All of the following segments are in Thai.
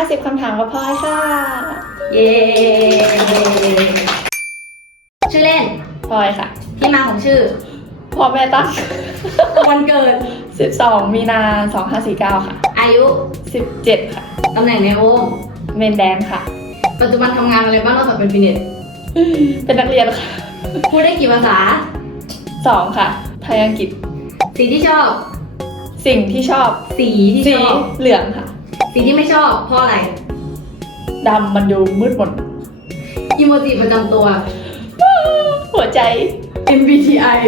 50 คำถามกับพลอยค่ะ เย้ชื่อเล่นพลอยค่ะ ที่มาของชื่อพ่อแม่ตั้ง วันเกิด 12 มีนา 2549 ค่ะ อายุ 17 ค่ะตำแหน่งในวงเมนแดนค่ะ ปัจจุบันทำงานอะไรบ้างนอกจากเป็นฟิตเนสเป็นนักเรียนค่ะ พูดได้กี่ภาษา 2 ค่ะ ไทยอังกฤษ สีที่ชอบ สิ่งที่ชอบ สีที่สีชอบ เหลืองค่ะ สีที่ไม่ชอบเพราะอะไรดำมันดูมืดมนอีโมจิประจำตัว หัวใจ MBTI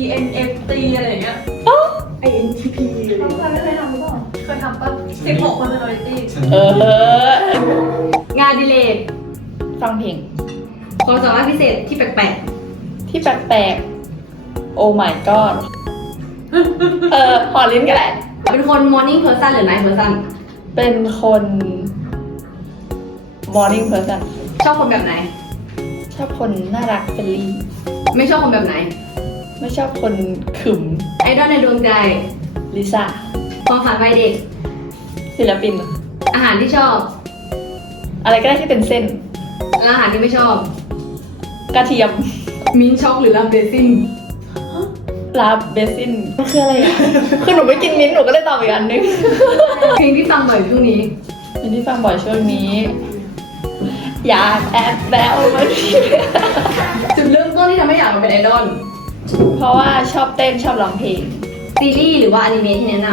ENFP อะไรอย่างเงี้ย INTP น้องพลอยไม่เคยทำหรือเปล่าเคยทำปะ16 personality เอองานอดิเลกฟังเพลงความสามารถพิเศษที่แปลกที่แปลกๆ โอ้ my god เออหอลิ้นก็แหละๆเป็นคน morning person หรือ night person เป็นคน morning person ชอบคนแบบไหน ชอบคนน่ารักเฟรนลี่ไม่ชอบคนแบบไหน ไม่ชอบคนขึมไอดอลในดวงใจ ลิซ่าความฝันวัยเด็ก ศิลปิน อาหารที่ชอบ อะไรก็ได้ที่เป็นเส้น และอาหารที่ไม่ชอบ กระเทียม มิ้นช็อกหรือลาเบซิ่ง ลาเบซินมันคืออะไรอะ คือหนูไม่กินมิ้นท์หนูก็เลยตอบอีกอันนึงเพลงที่ฟังบ่อยช่วงนี้ เป็นที่ฟังบ่อยช่วงนี้ อยากแอบแบลมาทีจุดเริ่มต้นที่ทำให้อยากมาเป็นไอดอลเพราะว่าชอบเต้นชอบร้องเพลง ซีรีส์หรือว่าอนิเมะที่แนะน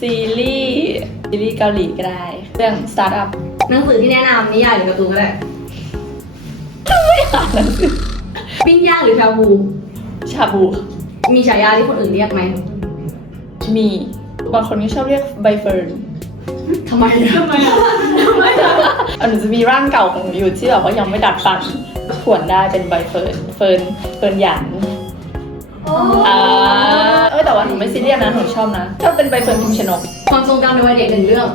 ซีรีส์ซีรีส์เกาหลีก็ได้เรื่องสตาร์ทอัพำหนังสือที่แนะนำนิยายหรือการ์ตูนก็ได้ ไม่อ่านหนังสือปิ้งย่างหรือชาบู ชาบู มีฉายาที่คนอื่นเรียกไหมมีบางคนก็ชอบเรียกใบเฟิร์นทำไมอะทำไมอะอันหนูจะมีร่างเก่าของหนูอยู่ที่แบบว่ายังไม่ดัดฟันขวนได้เป็นใบเฟิร์นเฟิร์นเฟิร์นหยันโอ้อ่าเออแต่ว่าหนูไม่ซีเรียสนะหนูชอบนะชอบเป็นใบเฟิร์นพิมชนกความทรงจำในวัยเด็กหนึ่งเรื่อง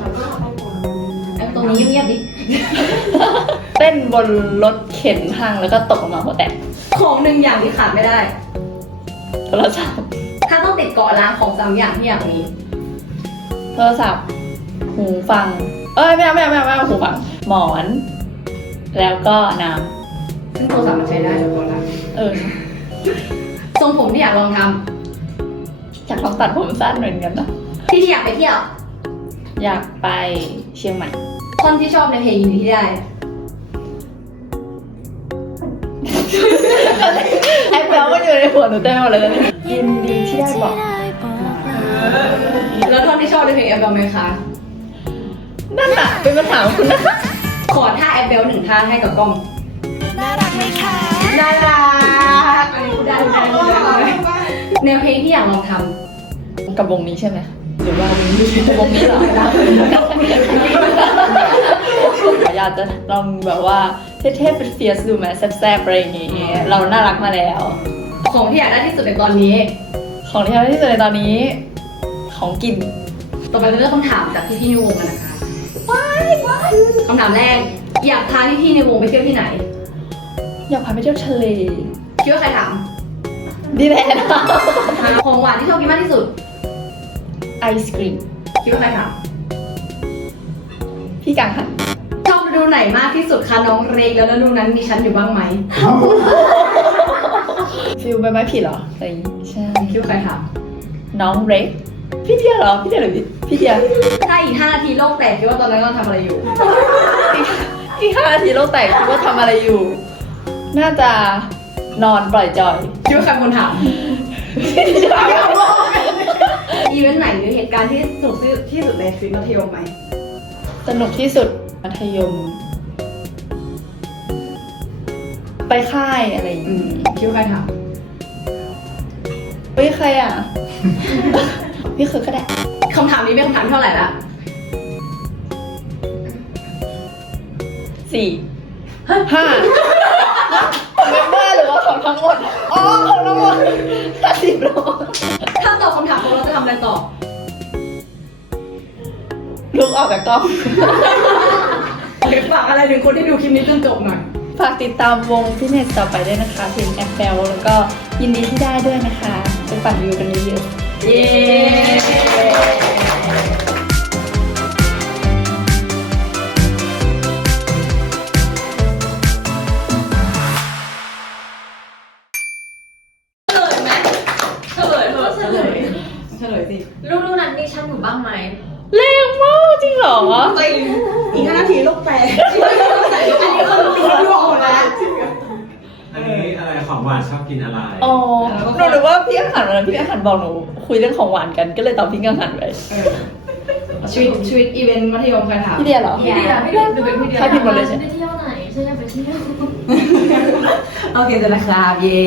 ไอ้ตรงนี้เงียบๆดิเต้นบนรถเข็นพังแล้วก็ตกลงมาหัวแตกของหนึ่งอย่างที่ขาดไม่ได้ โทรศัพท์ ถ้าต้องติดเกาะล้างของสามอย่างที่อยากมีโทรศัพท์ หูฟัง เอ้ยไม่เอาไม่เอาไม่เอาไม่เอาหูฟัง หมอน แล้วก็น้ซึ่งโทรศัพท์มันใช้ได้ทุกคนละำเออทรงผมที่อยากลองทอยากลองตัดผมสั้นเหมือนกันนะำที่ที่อยากไปเที่ยว อยากไปเชียงใหม่ ท่อนที่ชอบในเพลงยินดีที่ได้ ไอ้แปลว่าอยู่ในหัวหนูเต็มไปหมดเลยตอนนี้ยินดีที่ได้บอกแล้วท่อนที่ชอบในเพลงแอปเบลไหมคะนั่นน่ะเป็นปัญหาของคุณนะคะขอท่าแอปเบลหนึ่งท่าให้กับกล้องน่ารักไหมคะน่ารักอันนี้พูดได้พูดได้พูดได้แนวเพลงที่อยากลองทกับวงนี้ใช่ไหมหรือว่าวงนี้เหรออยากจะลองแบบว่า เท่ๆเป็นเฟียสดูไหมแซ่บๆอะไรอย่างงี้เราน่ารักมาแล้วำของที่อยากได้ที่สุดในตอนนี้ ของที่ทำที่สุดในตอนนี้ ของกินต่อไปเป็นเรื่องคำถามจากพี่พี่ๆในวงกันนะคะคำถามแรก อยากพาพี่พี่ๆในวงไปเที่ยวที่ไหน อยากพาไปเที่ยวทะเลคิดว่าใครถามดีแลนด์ของหวานที่ชอบกินมากที่สุดไอศกรีมคิดว่าใครถามพี่กังหันชอบฤ ดูไหนมากที่สุดคะน้องเรกแล้วฤดูนั้นมีฉันอยู่บ้างไหมฟิลใบไม้ผิดเหรออะไรอย่างงี้ใช่ คิดว่าใครถามน้องเร็ก พี่เดียเหรอ พี่เดียหรือพี่พี่เดียถ้าอีก5นาทีโลกแตกคิดว่าตอนนั้นเราทำอะไรอยู่อีกอีกห้านาทีโลกแตกคิดว่าทำอะไรอยู่ น่าจะนอนปล่อยจอยคิดว่าใครเป็นคนถามอีเวนต์ไหนหรือเหตุการณ์ที่สนุกที่สุดในชีวิตมัธยมไหม สนุกที่สุด มัธยม ไปค่ายอะไรอย่างอืงี้มคิดว่าใครถามเฮ้ยใครอะ พี่คือก็ได้ คำถามนี้เป็นคำถามเท่าไหร่ละสี่ห้าของเมมเบอร์หรือว่าของทั้งหมด อ๋อของทั้งหมดห้าสิบโลถ้าตอบคำถามของเราจะทำอะไรต่อ ลุกออกจากกล้องเดี๋ยว ฝากอะไรถึงคนที่ดูคลิปนี้จนจบหน่อย ฝากติดตามวงฟิตเน็ตต่อไปด้วยนะคะเพลงแอปเปลแล้วก็ยินดีที่ได้ด้วยนะคะไปฝันวิวกันเยอะๆเย้เฉลยสิลูกลูกนั้นมีฉันอยู่บ้างไหม ริงเหรอ อีกห้านาทีลูกแปลอันนี้คือดูดูออกแล้วอันนี้อะไรของหวานชอบกินอะไรอ๋อหนูรู้ว่าพี่กังหันวันนั้นพี่กังหันบอกหนูคุยเรื่องของหวานกันก็เลยตอบพี่กังหันไปชีวิตชีวิตอีเวนต์มัธยมใครถามพี่เดียเหรอพี่เดียพี่เดียดูเป็นพี่เดียใครผิดหมดเลยใช่ไหมไปเที่ยวไหนฉันอยากไปเที่ยวโอเคเสร็จแล้วครับเย้